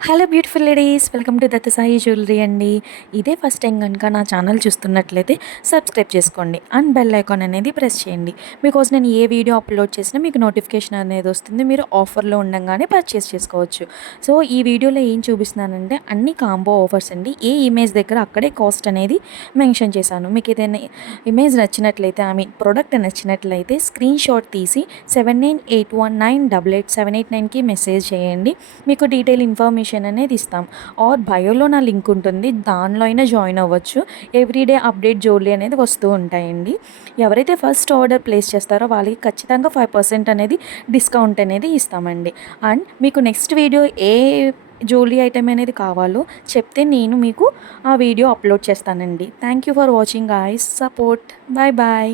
Hello beautiful ladies, welcome to Datta Sai jewellery అండి. ఇదే first time కనుక నా ఛానల్ చూస్తున్నట్లయితే సబ్స్క్రైబ్ చేసుకోండి అండ్ బెల్ ఐకాన్ అనేది ప్రెస్ చేయండి. బికాజ్ నేను ఏ వీడియో అప్లోడ్ చేసినా మీకు నోటిఫికేషన్ అనేది వస్తుంది. మీరు ఆఫర్లో ఉండగానే పర్చేస్ చేసుకోవచ్చు. సో ఈ వీడియోలో ఏం చూపిస్తున్నానంటే అన్ని కాంబో ఆఫర్స్ అండి. ఏ ఇమేజ్ దగ్గర అక్కడే కాస్ట్ అనేది మెన్షన్ చేశాను. మీకు ఏదైనా ఇమేజ్ నచ్చినట్లయితే ప్రోడక్ట్ నచ్చినట్లయితే స్క్రీన్ షాట్ తీసి 7981988789కి మెసేజ్ చేయండి. మీకు డీటెయిల్ ఇన్ఫర్మేషన్ అనేది ఇస్తాం. ఆర్ బయోలో నా లింక్ ఉంటుంది, దానిలో అయినా జాయిన్ అవ్వచ్చు. ఎవ్రీడే అప్డేట్ జ్యువెలరీ అనేది వస్తూ ఉంటాయండి. ఎవరైతే ఫస్ట్ ఆర్డర్ ప్లేస్ చేస్తారో వాళ్ళకి ఖచ్చితంగా 5% అనేది డిస్కౌంట్ అనేది ఇస్తామండి. అండ్ మీకు నెక్స్ట్ వీడియో ఏ జ్యువెలరీ ఐటమ్ అనేది కావాలో చెప్తే నేను మీకు ఆ వీడియో అప్లోడ్ చేస్తానండి. Thank you for watching guys, support. Bye bye.